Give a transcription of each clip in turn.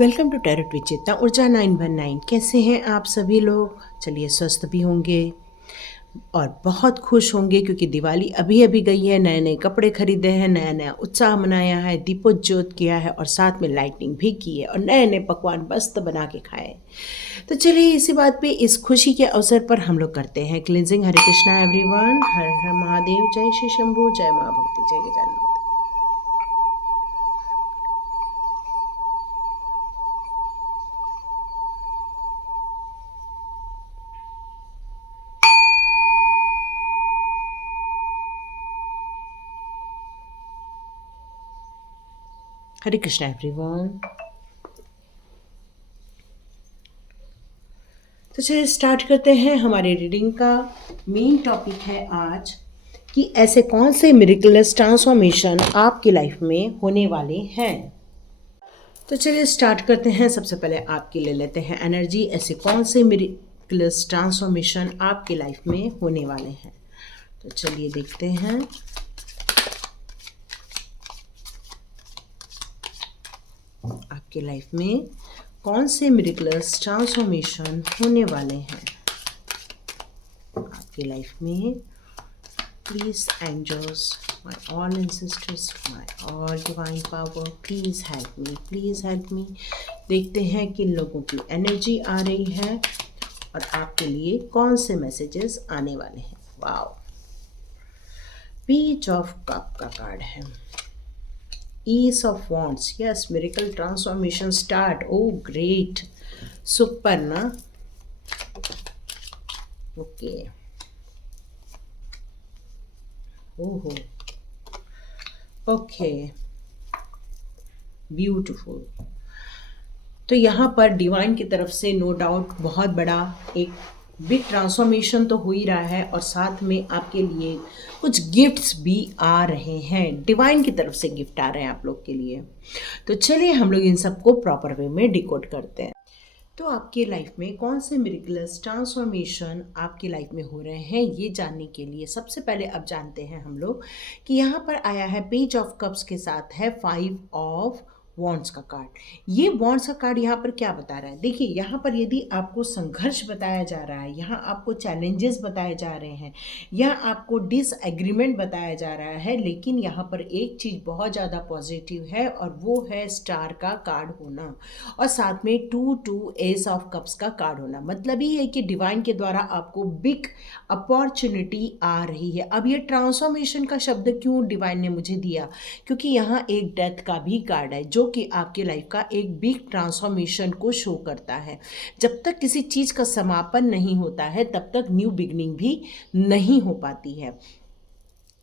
Welcome to tarot with चेतना ऊर्जा 919। कैसे हैं आप सभी लोग? चलिए, स्वस्थ भी होंगे और बहुत खुश होंगे क्योंकि दिवाली अभी अभी गई है। नए नए कपड़े खरीदे हैं, नया नया उत्साह मनाया है, दीपोज्योत किया है और साथ में लाइटिंग भी की है और नए नए पकवान मस्त बना के खाए। तो चलिए, इसी बात पे, इस खुशी के अवसर पर हम लोग करते हैं क्लिनजिंग। हरे कृष्णा एवरीवन, हर हर महादेव, जय श्री शंभू, जय माँ भक्ति, जय गजानन। हरे कृष्णा एवरीवन। तो चलिए स्टार्ट करते हैं हमारे रीडिंग का। मेन टॉपिक है आज कि ऐसे कौन से मिरेकलस ट्रांसफॉर्मेशन आपकी लाइफ में होने वाले हैं। तो चलिए स्टार्ट करते हैं। सबसे पहले आपके ले लेते हैं एनर्जी। ऐसे कौन से मिरेकलस ट्रांसफॉर्मेशन आपकी लाइफ में होने वाले हैं। तो चलिए देखते हैं। आपकी लाइफ में कौन से मिरेकलस ट्रांसफॉर्मेशन होने वाले हैं आपकी लाइफ में। Please angels, my all ancestors, my all divine power, please help me, please help me। देखते हैं किन लोगों की एनर्जी आ रही है और आपके लिए कौन से मैसेजेस आने वाले हैं। वाओ, पीच ऑफ कप का कार्ड है, ace of wands, yes, miracle transformation start. Oh great, super ना। ओके, ओहो, ओके, ब्यूटिफुल। तो यहाँ पर डिवाइन की तरफ से नो डाउट बहुत बड़ा एक बिग ट्रांसफॉर्मेशन तो हो ही रहा है और साथ में आपके लिए कुछ गिफ्ट्स भी आ रहे हैं। डिवाइन की तरफ से गिफ्ट आ रहे हैं आप लोग के लिए। तो चलिए हम लोग इन सबको प्रॉपर वे में डिकोड करते हैं। तो आपके लाइफ में कौन से मिरेकलस ट्रांसफॉर्मेशन आपकी लाइफ में हो रहे हैं, ये जानने के लिए सबसे पहले अब जानते हैं हम लोग कि यहाँ पर आया है पेज ऑफ कप्स के साथ है 5 ऑफ वॉन्ड्स का कार्ड। ये वॉन्ड्स का कार्ड यहाँ पर क्या बता रहा है? देखिए, यहाँ पर यदि आपको संघर्ष बताया जा रहा है, यहाँ आपको चैलेंजेस बताए जा रहे हैं, यहाँ आपको डिसएग्रीमेंट बताया जा रहा है, लेकिन यहाँ पर एक चीज़ बहुत ज़्यादा पॉजिटिव है और वो है स्टार का कार्ड होना और साथ में 2 एस ऑफ कप्स का कार्ड होना। मतलब ये है कि डिवाइन के द्वारा आपको बिग अपॉर्चुनिटी आ रही है। अब ये ट्रांसफॉर्मेशन का शब्द क्यों डिवाइन ने मुझे दिया? क्योंकि यहाँ एक डेथ का भी कार्ड है जो कि आपके लाइफ का एक बिग ट्रांसफॉर्मेशन को शो करता है। जब तक किसी चीज़ का समापन नहीं होता है तब तक न्यू बिगनिंग भी नहीं हो पाती है।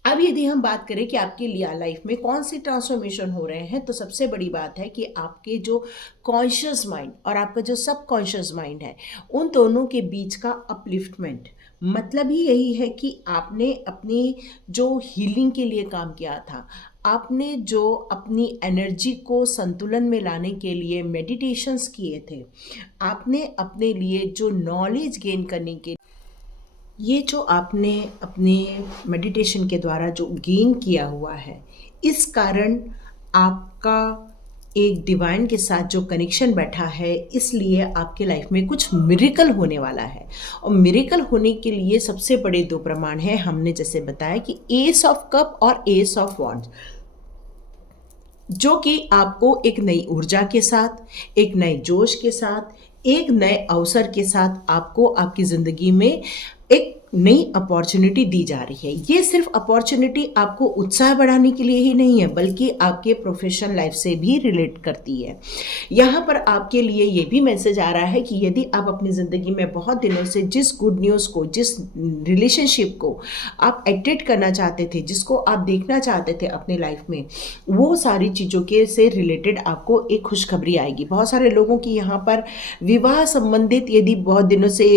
अब यदि हम बात करें कि आपके लिए लाइफ में कौन सी ट्रांसफॉर्मेशन हो रहे हैं, तो सबसे बड़ी बात है कि आपके जो कॉन्शियस माइंड और आपका जो सबकॉन्शियस माइंड है, उन दोनों के बीच का अपलिफ्टमेंट। मतलब ही यही है कि आपने अपनी जो हीलिंग के लिए काम किया था, आपने जो अपनी एनर्जी को संतुलन में लाने के लिए मेडिटेशंस किए थे, आपने अपने लिए जो नॉलेज गेन करने के, ये जो आपने अपने मेडिटेशन के द्वारा जो गेन किया हुआ है, इस कारण आपका एक डिवाइन के साथ जो कनेक्शन बैठा है, इसलिए आपके लाइफ में कुछ मिरेकल होने वाला है। और मिरेकल होने के लिए सबसे बड़े 2 प्रमाण हैं। हमने जैसे बताया कि एस ऑफ कप और एस ऑफ वॉन्ड्स, जो कि आपको एक नई ऊर्जा के साथ, एक नए जोश के साथ, एक नए अवसर के साथ आपको आपकी ज़िंदगी में एक नई अपॉर्चुनिटी दी जा रही है। ये सिर्फ अपॉर्चुनिटी आपको उत्साह बढ़ाने के लिए ही नहीं है, बल्कि आपके प्रोफेशनल लाइफ से भी रिलेट करती है। यहाँ पर आपके लिए ये भी मैसेज आ रहा है कि यदि आप अपनी ज़िंदगी में बहुत दिनों से जिस गुड न्यूज़ को, जिस रिलेशनशिप को आप एडिट करना चाहते थे, जिसको आप देखना चाहते थे अपने लाइफ में, वो सारी चीज़ों के से रिलेटेड आपको एक खुशखबरी आएगी। बहुत सारे लोगों की यहाँ पर विवाह संबंधित यदि बहुत दिनों से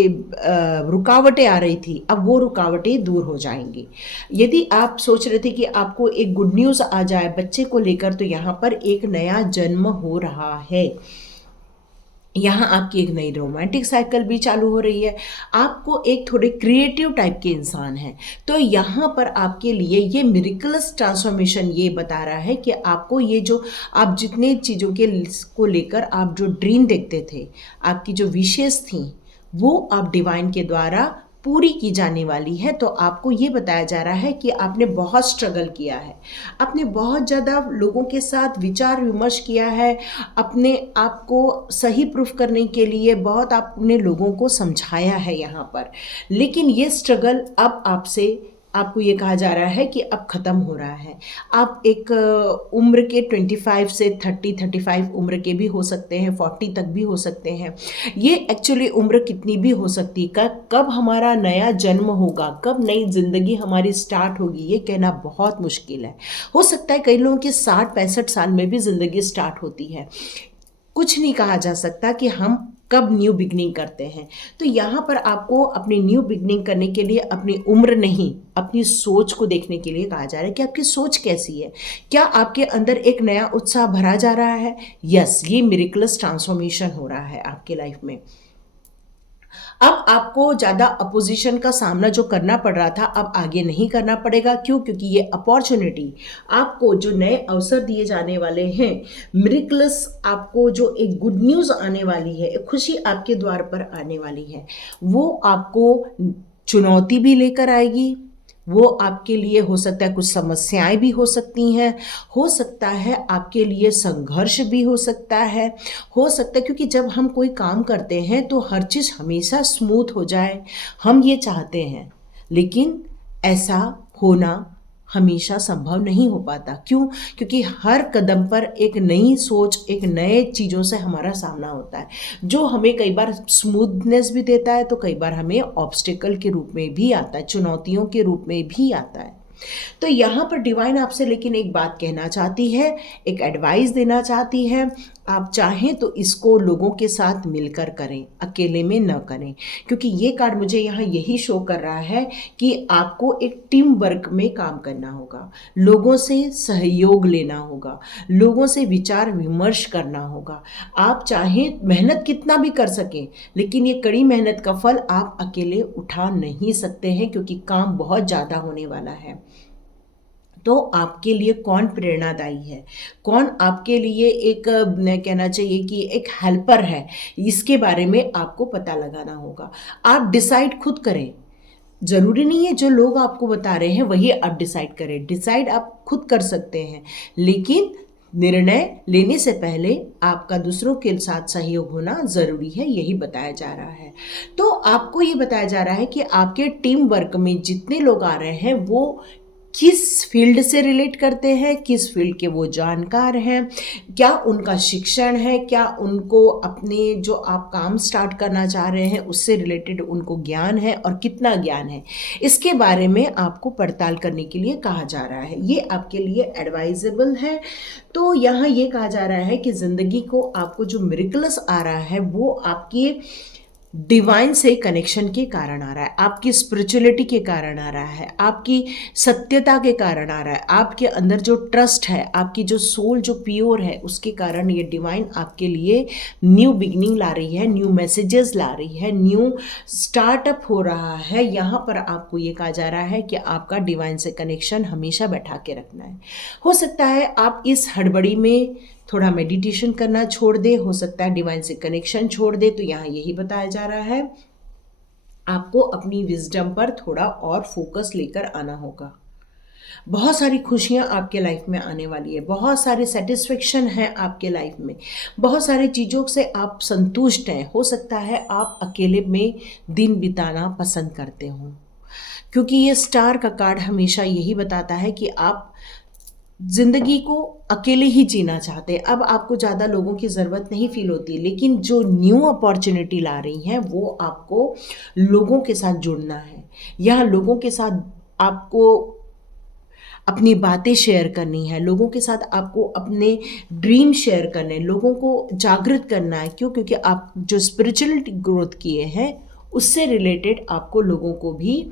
रुकावटें आ रही थी, अब वो रुकावटें दूर हो जाएंगी। यदि आप सोच रहे थे कि आपको एक गुड न्यूज़ आ जाए बच्चे को लेकर, तो यहाँ पर एक नया जन्म हो रहा है। यहाँ आपकी एक नई रोमांटिक साइकिल भी चालू हो रही है। आपको एक थोड़े क्रिएटिव टाइप के इंसान हैं, तो यहाँ पर आपके लिए ये मिरेकल्स ट्रांसफॉर्मेशन ये बता रहा है कि आपको ये जो आप जितने चीज़ों के को लेकर आप जो ड्रीम देखते थे, आपकी जो विशेष थी, वो आप डिवाइन के द्वारा पूरी की जाने वाली है। तो आपको ये बताया जा रहा है कि आपने बहुत स्ट्रगल किया है, आपने बहुत ज़्यादा लोगों के साथ विचार विमर्श किया है, अपने आप को सही प्रूफ करने के लिए बहुत आपने लोगों को समझाया है यहाँ पर। लेकिन ये स्ट्रगल अब आपको ये कहा जा रहा है कि अब ख़त्म हो रहा है। आप एक उम्र के 25 से 35 उम्र के भी हो सकते हैं, 40 तक भी हो सकते हैं। ये एक्चुअली उम्र कितनी भी हो सकती है, कब हमारा नया जन्म होगा, कब नई ज़िंदगी हमारी स्टार्ट होगी, ये कहना बहुत मुश्किल है। हो सकता है कई लोगों की 60-65 साल में भी ज़िंदगी स्टार्ट होती है। कुछ नहीं कहा जा सकता कि हम कब न्यू बिगनिंग करते हैं। तो यहाँ पर आपको अपनी न्यू बिगनिंग करने के लिए अपनी उम्र नहीं, अपनी सोच को देखने के लिए कहा जा रहा है कि आपकी सोच कैसी है। क्या आपके अंदर एक नया उत्साह भरा जा रहा है? यस, ये मिरेकलस ट्रांसफॉर्मेशन हो रहा है आपके लाइफ में। अब आपको ज़्यादा अपोजिशन का सामना जो करना पड़ रहा था, अब आगे नहीं करना पड़ेगा। क्यों? क्योंकि ये अपॉर्चुनिटी, आपको जो नए अवसर दिए जाने वाले हैं, मिरेकल्स, आपको जो एक गुड न्यूज़ आने वाली है, एक खुशी आपके द्वार पर आने वाली है, वो आपको चुनौती भी लेकर आएगी। वो आपके लिए हो सकता है कुछ समस्याएं भी हो सकती हैं, हो सकता है आपके लिए संघर्ष भी हो सकता है क्योंकि जब हम कोई काम करते हैं तो हर चीज़ हमेशा स्मूथ हो जाए, हम ये चाहते हैं। लेकिन ऐसा होना हमेशा संभव नहीं हो पाता। क्यों? क्योंकि हर कदम पर एक नई सोच, एक नए चीज़ों से हमारा सामना होता है, जो हमें कई बार स्मूथनेस भी देता है, तो कई बार हमें ऑब्स्टिकल के रूप में भी आता है, चुनौतियों के रूप में भी आता है। तो यहाँ पर डिवाइन आपसे लेकिन एक बात कहना चाहती है, एक एडवाइस देना चाहती है। आप चाहें तो इसको लोगों के साथ मिलकर करें, अकेले में न करें। क्योंकि ये कार्ड मुझे यहाँ यही शो कर रहा है कि आपको एक टीम वर्क में काम करना होगा, लोगों से सहयोग लेना होगा, लोगों से विचार विमर्श करना होगा। आप चाहें मेहनत कितना भी कर सकें, लेकिन ये कड़ी मेहनत का फल आप अकेले उठा नहीं सकते हैं, क्योंकि काम बहुत ज़्यादा होने वाला है। तो आपके लिए कौन प्रेरणादायी है, कौन आपके लिए एक कहना चाहिए कि एक हेल्पर है, इसके बारे में आपको पता लगाना होगा। आप डिसाइड खुद करें। ज़रूरी नहीं है जो लोग आपको बता रहे हैं वही आप डिसाइड करें, डिसाइड आप खुद कर सकते हैं, लेकिन निर्णय लेने से पहले आपका दूसरों के साथ सहयोग होना ज़रूरी है, यही बताया जा रहा है। तो आपको ये बताया जा रहा है कि आपके टीम वर्क में जितने लोग आ रहे हैं वो किस फील्ड से रिलेट करते हैं, किस फील्ड के वो जानकार हैं, क्या उनका शिक्षण है, क्या उनको अपने जो आप काम स्टार्ट करना चाह रहे हैं उससे रिलेटेड उनको ज्ञान है और कितना ज्ञान है, इसके बारे में आपको पड़ताल करने के लिए कहा जा रहा है। ये आपके लिए एडवाइजेबल है। तो यहाँ ये कहा जा रहा है कि ज़िंदगी को आपको जो मिरेकल्स आ रहा है वो आपकी डिवाइन से कनेक्शन के कारण आ रहा है, आपकी स्पिरिचुअलिटी के कारण आ रहा है, आपकी सत्यता के कारण आ रहा है, आपके अंदर जो ट्रस्ट है, आपकी जो सोल जो प्योर है, उसके कारण ये डिवाइन आपके लिए न्यू बिगनिंग ला रही है, न्यू मैसेजेस ला रही है, न्यू स्टार्टअप हो रहा है। यहाँ पर आपको ये कहा जा रहा है कि आपका डिवाइन से कनेक्शन हमेशा बैठा के रखना है। हो सकता है आप इस हड़बड़ी में थोड़ा मेडिटेशन करना छोड़ दे, हो सकता है डिवाइन से कनेक्शन छोड़ दे। तो यहाँ यही बताया जा रहा है आपको अपनी विजडम पर थोड़ा और फोकस लेकर आना होगा। बहुत सारी खुशियाँ आपके लाइफ में आने वाली है, बहुत सारे सेटिस्फेक्शन है आपके लाइफ में, बहुत सारी चीज़ों से आप संतुष्ट हैं। हो सकता है आप अकेले में दिन बिताना पसंद करते हो, क्योंकि ये स्टार का कार्ड हमेशा यही बताता है कि आप ज़िंदगी को अकेले ही जीना चाहते हैं। अब आपको ज़्यादा लोगों की ज़रूरत नहीं फील होती, लेकिन जो न्यू अपॉर्चुनिटी ला रही हैं वो आपको लोगों के साथ जुड़ना है, या लोगों के साथ आपको अपनी बातें शेयर करनी है, लोगों के साथ आपको अपने ड्रीम शेयर करने, लोगों को जागृत करना है। क्यों? क्योंकि आप जो स्पिरिचुअलिटी ग्रोथ किए हैं उससे रिलेटेड आपको लोगों को भी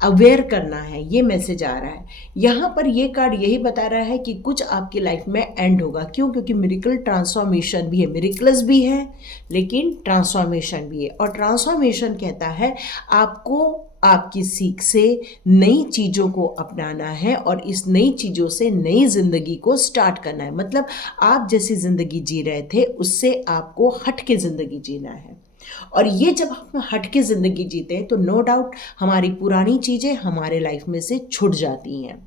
अवेयर करना है, ये मैसेज आ रहा है। यहाँ पर ये कार्ड यही बता रहा है कि कुछ आपकी लाइफ में एंड होगा। क्यों? क्योंकि मिरेकल ट्रांसफॉर्मेशन भी है, मिरेकल्स भी है लेकिन ट्रांसफॉर्मेशन भी है। और ट्रांसफॉर्मेशन कहता है आपको आपकी सीख से नई चीज़ों को अपनाना है और इस नई चीज़ों से नई ज़िंदगी को स्टार्ट करना है। मतलब आप जैसी ज़िंदगी जी रहे थे उससे आपको हट के ज़िंदगी जीना है। और ये जब हम हट के ज़िंदगी जीते हैं तो नो डाउट हमारी पुरानी चीज़ें हमारे लाइफ में से छूट जाती हैं।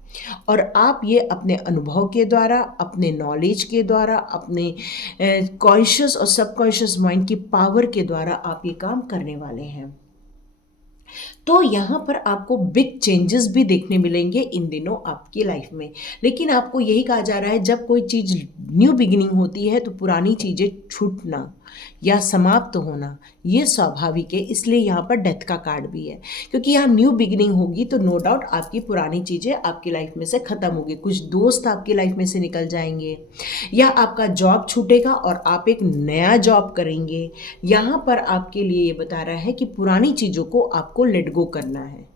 और आप ये अपने अनुभव के द्वारा, अपने नॉलेज के द्वारा, अपने कॉन्शियस और सबकॉन्शियस माइंड की पावर के द्वारा आप ये काम करने वाले हैं। तो यहाँ पर आपको बिग चेंजेस भी देखने मिलेंगे इन दिनों आपकी लाइफ में। लेकिन आपको यही कहा जा रहा है जब कोई चीज़ न्यू बिगिनिंग होती है तो पुरानी चीज़ें छूटना या समाप्त होना ये स्वाभाविक है। इसलिए यहाँ पर डेथ का कार्ड भी है, क्योंकि यहाँ न्यू बिगिनिंग होगी तो नो डाउट आपकी पुरानी चीज़ें आपकी लाइफ में से ख़त्म होगी। कुछ दोस्त आपकी लाइफ में से निकल जाएंगे या आपका जॉब छूटेगा और आप एक नया जॉब करेंगे। यहाँ पर आपके लिए ये बता रहा है कि पुरानी चीज़ों को आपको लेट गो करना है।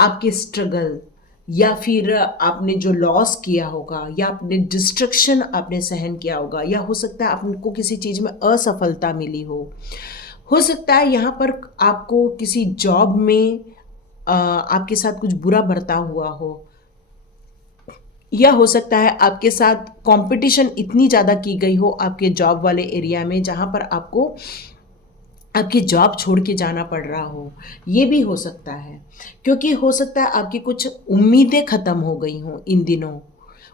आपके स्ट्रगल या फिर आपने जो लॉस किया होगा या आपने डिस्ट्रक्शन आपने सहन किया होगा, या हो सकता है आपको किसी चीज़ में असफलता मिली हो सकता है यहाँ पर आपको किसी जॉब में आपके साथ कुछ बुरा बर्ताव हुआ हो, या हो सकता है आपके साथ कंपटीशन इतनी ज़्यादा की गई हो आपके जॉब वाले एरिया में जहाँ पर आपको आपकी जॉब छोड़ के जाना पड़ रहा हो। ये भी हो सकता है, क्योंकि हो सकता है आपकी कुछ उम्मीदें ख़त्म हो गई हों इन दिनों,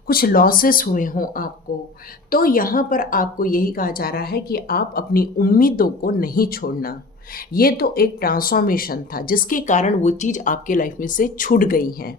कुछ लॉसेस हुए हों आपको। तो यहाँ पर आपको यही कहा जा रहा है कि आप अपनी उम्मीदों को नहीं छोड़ना। ये तो एक ट्रांसफॉर्मेशन था जिसके कारण वो चीज़ आपके लाइफ में से छूट गई हैं।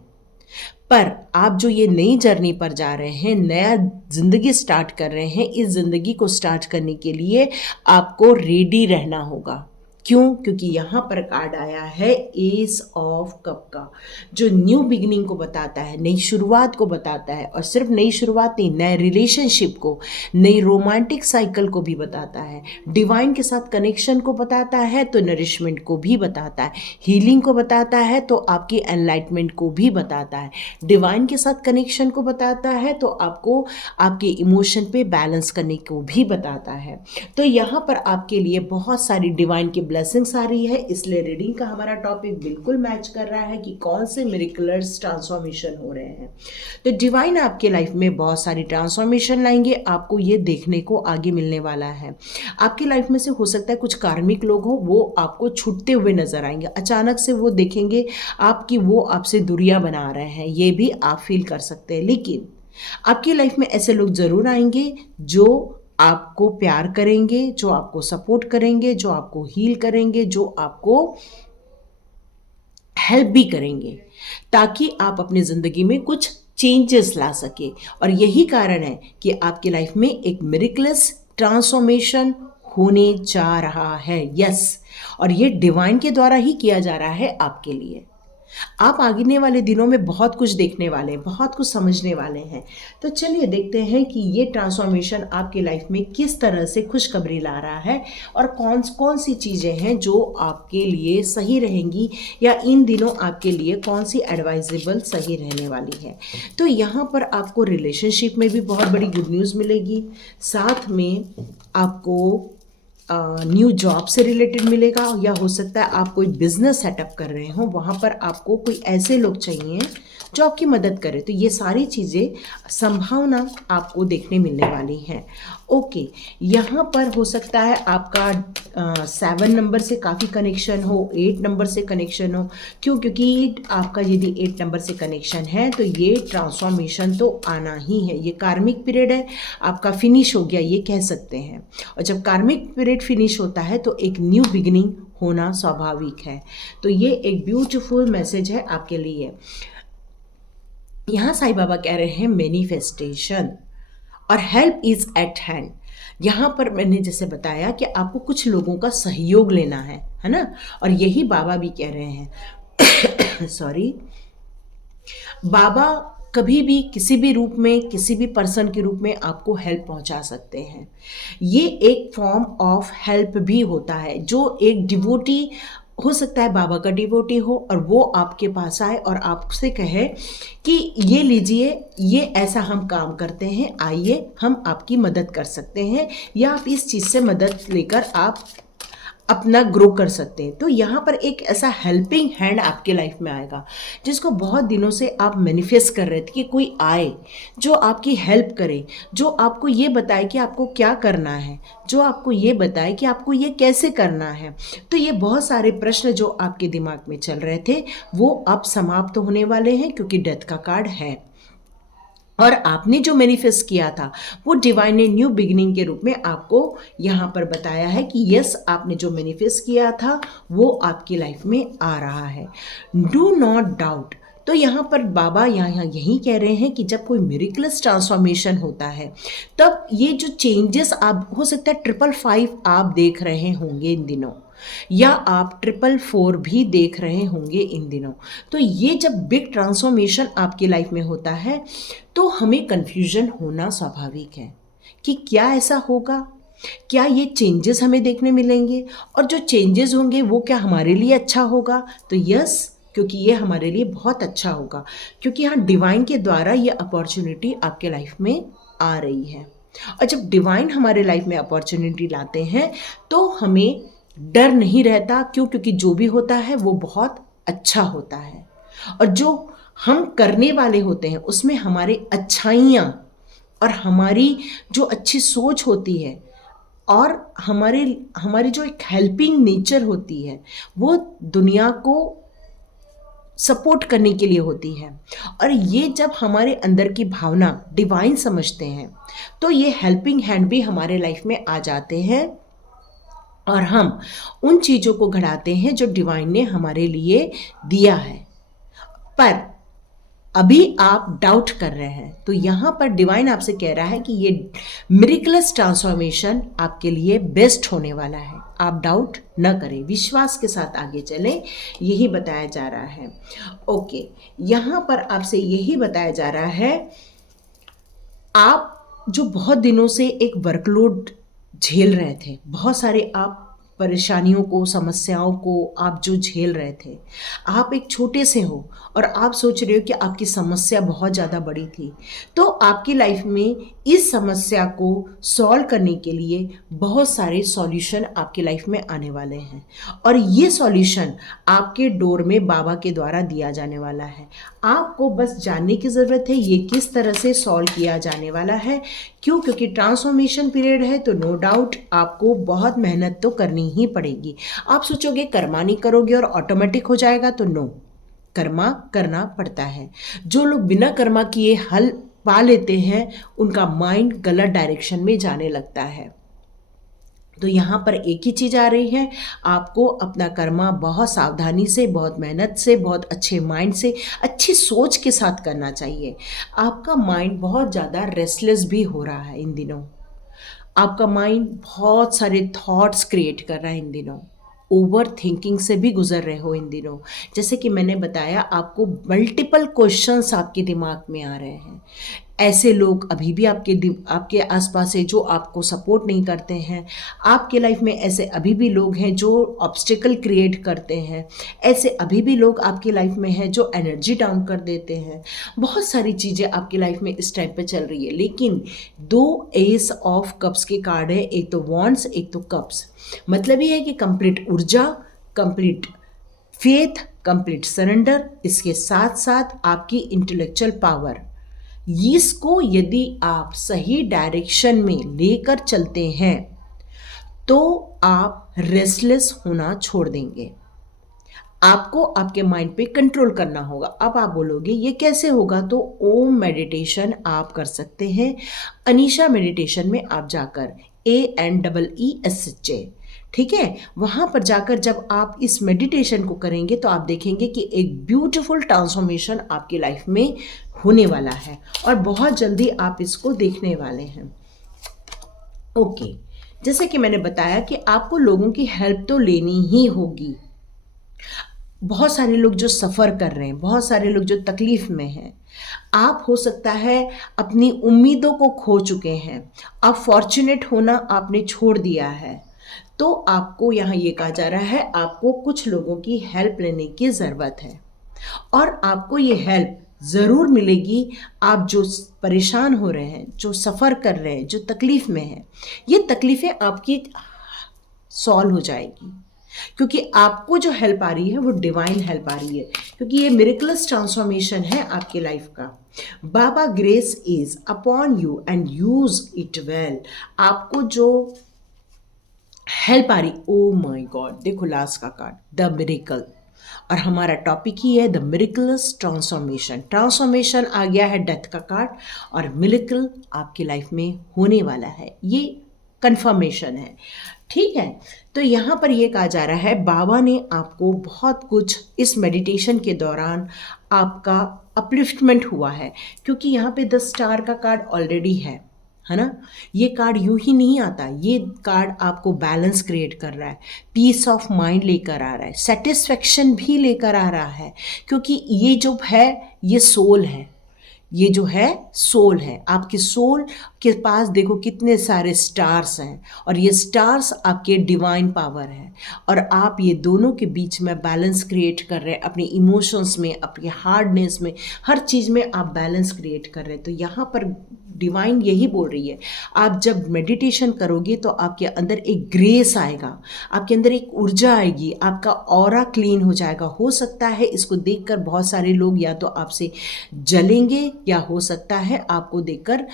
पर आप जो ये नई जर्नी पर जा रहे हैं, नया ज़िंदगी स्टार्ट कर रहे हैं, इस ज़िंदगी को स्टार्ट करने के लिए आपको रेडी रहना होगा। क्यों? क्योंकि यहाँ पर कार्ड आया है एस ऑफ कप का, जो न्यू बिगिनिंग को बताता है, नई शुरुआत को बताता है। और सिर्फ नई शुरुआत नहीं, नए रिलेशनशिप को, नई रोमांटिक साइकिल को भी बताता है, डिवाइन के साथ कनेक्शन को बताता है तो नरिशमेंट को भी बताता है, हीलिंग को बताता है तो आपकी एनलाइटमेंट को भी बताता है, डिवाइन के साथ कनेक्शन को बताता है तो आपको आपके इमोशन पे बैलेंस करने को भी बताता है। तो यहाँ पर आपके लिए बहुत सारी डिवाइन की ब्लेसिंग्स आ रही है। इसलिए रीडिंग का हमारा टॉपिक बिल्कुल मैच कर रहा है कि कौन से मिरेकलर्स ट्रांसफॉर्मेशन हो रहे हैं। तो डिवाइन आपके लाइफ में बहुत सारी ट्रांसफॉर्मेशन लाएंगे, आपको ये देखने को आगे मिलने वाला है। आपकी लाइफ में से हो सकता है कुछ कार्मिक लोग हो, वो आपको छूटते हुए नजर आएंगे, अचानक से वो देखेंगे आपकी, वो आपसे दूरियां बना रहे हैं, ये भी आप फील कर सकते हैं। लेकिन आपकी लाइफ में ऐसे लोग जरूर आएंगे जो आपको प्यार करेंगे, जो आपको सपोर्ट करेंगे, जो आपको हील करेंगे, जो आपको हेल्प भी करेंगे, ताकि आप अपनी ज़िंदगी में कुछ चेंजेस ला सके। और यही कारण है कि आपकी लाइफ में एक मिरेकलस ट्रांसफॉर्मेशन होने जा रहा है। यस, और ये डिवाइन के द्वारा ही किया जा रहा है आपके लिए। आप आगे वाले दिनों में बहुत कुछ देखने वाले हैं, बहुत कुछ समझने वाले हैं। तो चलिए देखते हैं कि ये ट्रांसफॉर्मेशन आपकी लाइफ में किस तरह से खुशखबरी ला रहा है और कौन कौन सी चीज़ें हैं जो आपके लिए सही रहेंगी, या इन दिनों आपके लिए कौन सी एडवाइजेबल सही रहने वाली है। तो यहाँ पर आपको रिलेशनशिप में भी बहुत बड़ी गुड न्यूज़ मिलेगी, साथ में आपको न्यू जॉब से रिलेटेड मिलेगा, या हो सकता है आप कोई बिजनेस सेटअप कर रहे हो, वहाँ पर आपको कोई ऐसे लोग चाहिए जो आपकी मदद करे। तो ये सारी चीज़ें संभावना आपको देखने मिलने वाली हैं। ओके, यहाँ पर हो सकता है आपका 7 नंबर से काफ़ी कनेक्शन हो, 8 नंबर से कनेक्शन हो। क्यों? क्योंकि आपका यदि 8 नंबर से कनेक्शन है तो ये ट्रांसफॉर्मेशन तो आना ही है। ये कार्मिक पीरियड है, आपका फिनिश हो गया ये कह सकते हैं। और जब कार्मिक पीरियड फिनिश होता है तो एक न्यू बिगिनिंग होना स्वाभाविक है। तो ये एक ब्यूटीफुल मैसेज है आपके लिए। यहाँ साईं बाबा कह रहे हैं मैनिफेस्टेशन और हेल्प इज एट हैंड। यहाँ पर मैंने जैसे बताया कि आपको कुछ लोगों का सहयोग लेना है ना, और यही बाबा भी कह रहे हैं। सॉरी, बाबा कभी भी किसी भी रूप में, किसी भी पर्सन के रूप में आपको हेल्प पहुंचा सकते हैं। ये एक फॉर्म ऑफ हेल्प भी होता है जो एक डिवोटी हो सकता है बाबा का डिवोटी हो और वो आपके पास आए और आपसे कहे कि ये लीजिए, ये ऐसा हम काम करते हैं, आइए हम आपकी मदद कर सकते हैं, या आप इस चीज़ से मदद लेकर आप अपना ग्रो कर सकते हैं। तो यहाँ पर एक ऐसा हेल्पिंग हैंड आपके लाइफ में आएगा जिसको बहुत दिनों से आप मैनिफेस्ट कर रहे थे कि कोई आए जो आपकी हेल्प करे, जो आपको ये बताए कि आपको क्या करना है, जो आपको ये बताए कि आपको ये कैसे करना है। तो ये बहुत सारे प्रश्न जो आपके दिमाग में चल रहे थे वो अब समाप्त होने वाले हैं, क्योंकि डेथ का कार्ड है और आपने जो मैनिफेस्ट किया था वो डिवाइन ने न्यू बिगिनिंग के रूप में आपको यहाँ पर बताया है कि यस, आपने जो मैनिफेस्ट किया था वो आपकी लाइफ में आ रहा है। Do not doubt. तो यहाँ पर बाबा यहाँ यही कह रहे हैं कि जब कोई मिरेकलस ट्रांसफॉर्मेशन होता है तब ये जो चेंजेस आप, हो सकता है 555 आप देख रहे होंगे इन दिनों, या आप 444 भी देख रहे होंगे इन दिनों। तो ये जब बिग ट्रांसफॉर्मेशन आपकी लाइफ में होता है तो हमें कन्फ्यूजन होना स्वाभाविक है कि क्या ऐसा होगा, क्या ये चेंजेस हमें देखने मिलेंगे, और जो चेंजेस होंगे वो क्या हमारे लिए अच्छा होगा। तो यस, क्योंकि ये हमारे लिए बहुत अच्छा होगा, क्योंकि यहाँ डिवाइन के द्वारा ये अपॉर्चुनिटी आपके लाइफ में आ रही है। और जब डिवाइन हमारे लाइफ में अपॉर्चुनिटी लाते हैं तो हमें डर नहीं रहता। क्यों? क्योंकि जो भी होता है वो बहुत अच्छा होता है, और जो हम करने वाले होते हैं उसमें हमारे अच्छाइयाँ और हमारी जो अच्छी सोच होती है और हमारी जो एक हेल्पिंग नेचर होती है वो दुनिया को सपोर्ट करने के लिए होती है। और ये जब हमारे अंदर की भावना डिवाइन समझते हैं तो ये हेल्पिंग हैंड भी हमारे लाइफ में आ जाते हैं और हम उन चीज़ों को घड़ाते हैं जो डिवाइन ने हमारे लिए दिया है। पर अभी आप डाउट कर रहे हैं तो यहाँ पर डिवाइन आपसे कह रहा है कि ये मिरेकलस ट्रांसफॉर्मेशन आपके लिए बेस्ट होने वाला है। आप डाउट न करें, विश्वास के साथ आगे चलें, यही बताया जा रहा है। ओके, यहाँ पर आपसे यही बताया जा रहा है, आप जो बहुत दिनों से एक वर्कलोड झेल रहे थे, बहुत सारे आप परेशानियों को, समस्याओं को आप जो झेल रहे थे, आप एक छोटे से हो और आप सोच रहे हो कि आपकी समस्या बहुत ज़्यादा बड़ी थी, तो आपकी लाइफ में इस समस्या को सॉल्व करने के लिए बहुत सारे सॉल्यूशन आपकी लाइफ में आने वाले हैं, और ये सॉल्यूशन आपके डोर में बाबा के द्वारा दिया जाने वाला है। आपको बस जानने की ज़रूरत है ये किस तरह से सॉल्व किया जाने वाला है। क्यों? क्योंकि ट्रांसफॉर्मेशन पीरियड है तो नो डाउट आपको बहुत मेहनत तो करनी ही पड़ेगी। आप सोचोगे कर्मा नहीं करोगे और ऑटोमेटिक हो जाएगा, तो नो, कर्मा करना पड़ता है। जो लोग बिना कर्मा किए हल पा लेते हैं उनका माइंड गलत डायरेक्शन में जाने लगता है। तो यहाँ पर एक ही चीज़ आ रही है, आपको अपना कर्मा बहुत सावधानी से, बहुत मेहनत से, बहुत अच्छे माइंड से, अच्छी सोच के साथ करना चाहिए। आपका माइंड बहुत ज़्यादा रेस्टलेस भी हो रहा है इन दिनों। आपका माइंड बहुत सारे थॉट्स क्रिएट कर रहा है इन दिनों, ओवर थिंकिंग से भी गुजर रहे हो इन दिनों। जैसे कि मैंने बताया, आपको मल्टीपल क्वेश्चंस आपके दिमाग में आ रहे हैं। ऐसे लोग अभी भी आपके आसपास है जो आपको सपोर्ट नहीं करते हैं। आपके लाइफ में ऐसे अभी भी लोग हैं जो ऑब्स्टिकल क्रिएट करते हैं। ऐसे अभी भी लोग आपकी लाइफ में हैं जो एनर्जी डाउन कर देते हैं। बहुत सारी चीज़ें आपकी लाइफ में इस टाइम पे चल रही है, लेकिन 2 एस ऑफ कप्स के कार्ड है, एक तो वॉन्ड्स, एक तो कप्स। मतलब ये है कि कंप्लीट ऊर्जा, कंप्लीट फेथ, कंप्लीट सरेंडर, इसके साथ साथ आपकी इंटेलेक्चुअल पावर। इसको यदि आप सही डायरेक्शन में लेकर चलते हैं तो आप रेस्टलेस होना छोड़ देंगे। आपको आपके माइंड पे कंट्रोल करना होगा। अब आप बोलोगे ये कैसे होगा, तो ओम मेडिटेशन आप कर सकते हैं। अनीशा मेडिटेशन में आप जाकर ANEESHA, ठीक है, वहाँ पर जाकर जब आप इस मेडिटेशन को करेंगे तो आप देखेंगे कि एक ब्यूटीफुल ट्रांसफॉर्मेशन आपकी लाइफ में होने वाला है और बहुत जल्दी आप इसको देखने वाले हैं। ओके, जैसे कि मैंने बताया कि आपको लोगों की हेल्प तो लेनी ही होगी। बहुत सारे लोग जो सफ़र कर रहे हैं, बहुत सारे लोग जो तकलीफ़ में हैं, आप हो सकता है अपनी उम्मीदों को खो चुके हैं। आप फॉर्चुनेट होना आपने छोड़ दिया है। तो आपको यहाँ ये कहा जा रहा है आपको कुछ लोगों की हेल्प लेने की ज़रूरत है और आपको ये हेल्प ज़रूर मिलेगी। आप जो परेशान हो रहे हैं, जो सफ़र कर रहे हैं, जो तकलीफ़ में हैं, ये तकलीफ़ें आपकी सॉल्व हो जाएगी क्योंकि आपको जो हेल्प आ रही है वो डिवाइन हेल्प आ रही है क्योंकि ये मिरेकलस ट्रांसफॉर्मेशन है आपकी लाइफ का। बाबा grace is upon you and use it well. आपको जो हेल्प आ रही, ओ माय गॉड, देखो लास्ट का कार्ड द मिरेकल और हमारा टॉपिक ही है द मिरेकलस ट्रांसफॉर्मेशन। ट्रांसफॉर्मेशन आ गया है डेथ का कार्ड और मिरेकल आपकी लाइफ में होने वाला है, ये कंफर्मेशन है। ठीक है, तो यहाँ पर ये कहा जा रहा है बाबा ने आपको बहुत कुछ इस मेडिटेशन के दौरान आपका अपलिफ्टमेंट हुआ है क्योंकि यहाँ पे द स्टार का कार्ड ऑलरेडी है ना। ये कार्ड यूं ही नहीं आता, ये कार्ड आपको बैलेंस क्रिएट कर रहा है, पीस ऑफ माइंड लेकर आ रहा है, सेटिस्फेक्शन भी लेकर आ रहा है क्योंकि ये जो है ये सोल है, ये जो है सोल है। आपके सोल के पास देखो कितने सारे स्टार्स हैं और ये स्टार्स आपके डिवाइन पावर है और आप ये दोनों के बीच में बैलेंस क्रिएट कर रहे हैं अपने इमोशंस में, अपने हार्डनेस में, हर चीज़ में आप बैलेंस क्रिएट कर रहे हैं। तो यहाँ पर डिवाइन यही बोल रही है आप जब मेडिटेशन करोगे तो आपके अंदर एक ग्रेस आएगा, आपके अंदर एक ऊर्जा आएगी, आपका ऑरा क्लीन हो जाएगा। हो सकता है इसको देखकर बहुत सारे लोग या तो आपसे जलेंगे या हो सकता है आपको देखकर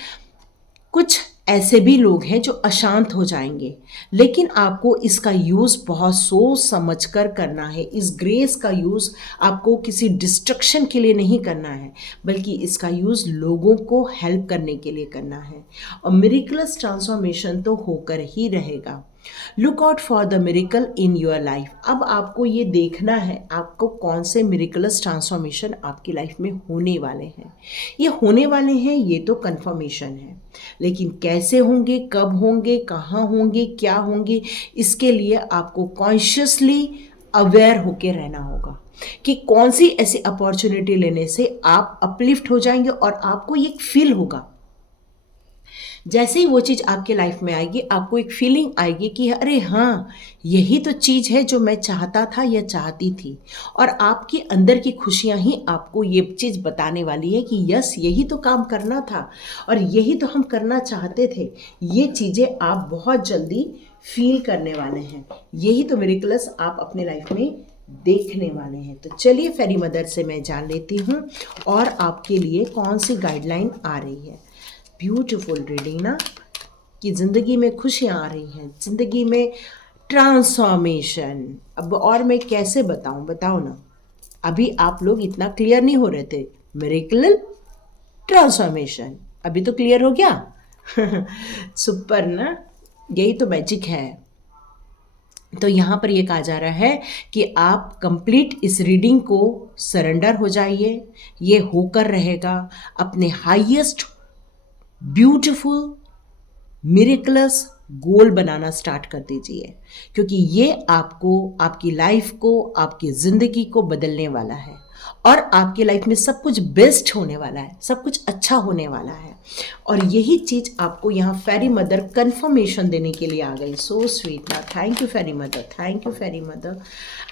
कुछ ऐसे भी लोग हैं जो अशांत हो जाएंगे, लेकिन आपको इसका यूज़ बहुत सोच समझ कर करना है। इस ग्रेस का यूज़ आपको किसी डिस्ट्रक्शन के लिए नहीं करना है बल्कि इसका यूज़ लोगों को हेल्प करने के लिए करना है और मिरेकलस ट्रांसफॉर्मेशन तो होकर ही रहेगा। Look out for the miracle in your life. अब आपको ये देखना है आपको कौन से मिरेकलस ट्रांसफॉर्मेशन आपकी लाइफ में होने वाले हैं। ये होने वाले हैं, ये तो कंफर्मेशन है, लेकिन कैसे होंगे, कब होंगे, कहाँ होंगे, क्या होंगे, इसके लिए आपको कॉन्शियसली अवेयर होके रहना होगा कि कौन सी ऐसी अपॉर्चुनिटी लेने से आप अपलिफ्ट हो जाएंगे और आपको ये फील होगा। जैसे ही वो चीज़ आपके लाइफ में आएगी आपको एक फीलिंग आएगी कि अरे हाँ, यही तो चीज़ है जो मैं चाहता था या चाहती थी और आपके अंदर की खुशियाँ ही आपको ये चीज़ बताने वाली है कि यस, यही तो काम करना था और यही तो हम करना चाहते थे। ये चीज़ें आप बहुत जल्दी फील करने वाले हैं, यही तो मिरेकल्स आप अपने लाइफ में देखने वाले हैं। तो चलिए फेरी मदर से मैं जान लेती हूँ और आपके लिए कौन सी गाइडलाइन आ रही है। ब्यूटीफुल रीडिंग ना, कि ज़िंदगी में खुशियाँ आ रही हैं, ज़िंदगी में ट्रांसफॉर्मेशन। अब और मैं कैसे बताऊँ, बताओ ना, अभी आप लोग इतना क्लियर नहीं हो रहे थे। मिरेकल ट्रांसफॉर्मेशन अभी तो क्लियर हो गया। सुपर ना, यही तो मैजिक है। तो यहाँ पर ये कहा जा रहा है कि आप कंप्लीट इस रीडिंग को सरेंडर हो जाइए, ये होकर रहेगा। अपने हाईएस्ट ब्यूटीफुल मिरेकलस गोल बनाना स्टार्ट कर दीजिए क्योंकि ये आपको, आपकी लाइफ को, आपकी ज़िंदगी को बदलने वाला है और आपकी लाइफ में सब कुछ बेस्ट होने वाला है, सब कुछ अच्छा होने वाला है। और यही चीज़ आपको यहाँ फेरी मदर कंफर्मेशन देने के लिए आ गई। सो स्वीट ना, thank you fairy mother, thank you fairy mother.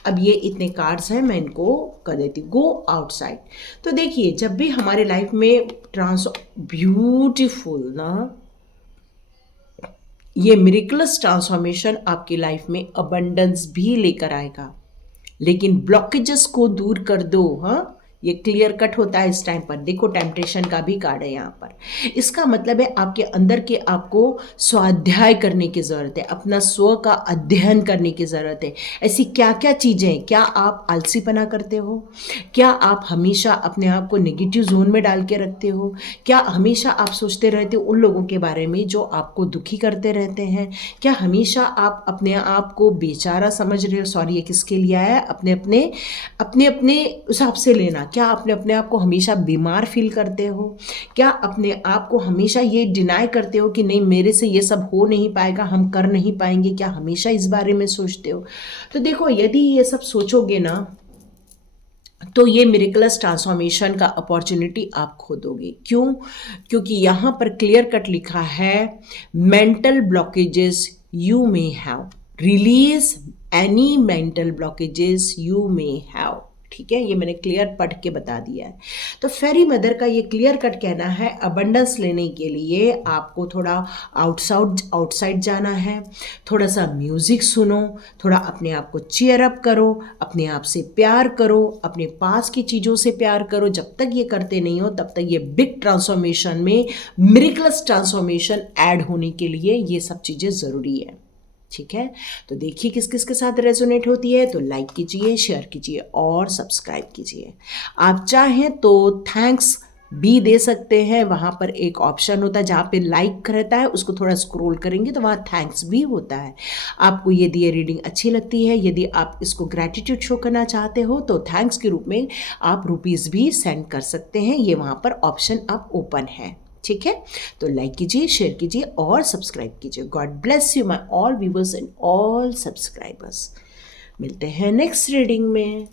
अब ये इतने कार्ड्स हैं, मैं इनको कर देती हूँ गो आउटसाइड। तो देखिए, जब भी हमारे लाइफ में ब्यूटीफुल ना, ये मिरेकलस ट्रांसफॉर्मेशन आपकी लाइफ में अबंडेंस भी लेकर आएगा, लेकिन ब्लॉकेजेस को दूर कर दो। हाँ, ये क्लियर कट होता है इस टाइम पर। देखो टेम्पटेशन का भी कार्ड है यहाँ पर। इसका मतलब है आपके अंदर के आपको स्वाध्याय करने की ज़रूरत है, अपना स्व का अध्ययन करने की ज़रूरत है। ऐसी क्या क्या चीज़ें, क्या आप आलसीपना करते हो, क्या आप हमेशा अपने आप को नेगेटिव जोन में डाल के रखते हो, क्या हमेशा आप सोचते रहते हो उन लोगों के बारे में जो आपको दुखी करते रहते हैं, क्या हमेशा आप अपने आप को बेचारा समझ रहे हो। सॉरी, ये किसके लिए आया है, अपने अपने हिसाब से लेना। क्या आपने अपने आप को हमेशा बीमार फील करते हो, क्या अपने आप को हमेशा ये डिनाई करते हो कि नहीं, मेरे से ये सब हो नहीं पाएगा, हम कर नहीं पाएंगे, क्या हमेशा इस बारे में सोचते हो। तो देखो, यदि ये सब सोचोगे ना तो ये मिरेकलस ट्रांसफॉर्मेशन का अपॉर्चुनिटी आप खो दोगे। क्यों? क्योंकि यहाँ पर क्लियर कट लिखा है mental blockages you may have release any mental blockages you may have. ठीक है, ये मैंने क्लियर पढ़ के बता दिया है। तो फेरी मदर का ये क्लियर कट कहना है, अबंडेंस लेने के लिए आपको थोड़ा आउटसाइड जाना है, थोड़ा सा म्यूजिक सुनो, थोड़ा अपने आप को चीयर अप करो, अपने आप से प्यार करो, अपने पास की चीज़ों से प्यार करो। जब तक ये करते नहीं हो तब तक ये बिग ट्रांसफॉर्मेशन में मिरेकलस ट्रांसफॉर्मेशन ऐड होने के लिए ये सब चीज़ें ज़रूरी है। ठीक है, तो देखिए किस किस के साथ रेजोनेट होती है, तो लाइक कीजिए, शेयर कीजिए और सब्सक्राइब कीजिए। आप चाहें तो थैंक्स भी दे सकते हैं, वहाँ पर एक ऑप्शन होता है जहाँ पे लाइक रहता है, उसको थोड़ा स्क्रॉल करेंगे तो वहाँ थैंक्स भी होता है। आपको यदि ये रीडिंग अच्छी लगती है, यदि आप इसको ग्रैटिट्यूड शो करना चाहते हो तो थैंक्स के रूप में आप रुपीज़ भी सेंड कर सकते हैं, ये वहाँ पर ऑप्शन अब ओपन है। ठीक है, तो लाइक कीजिए, शेयर कीजिए और सब्सक्राइब कीजिए। God bless you my all viewers and all subscribers. मिलते हैं नेक्स्ट रीडिंग में।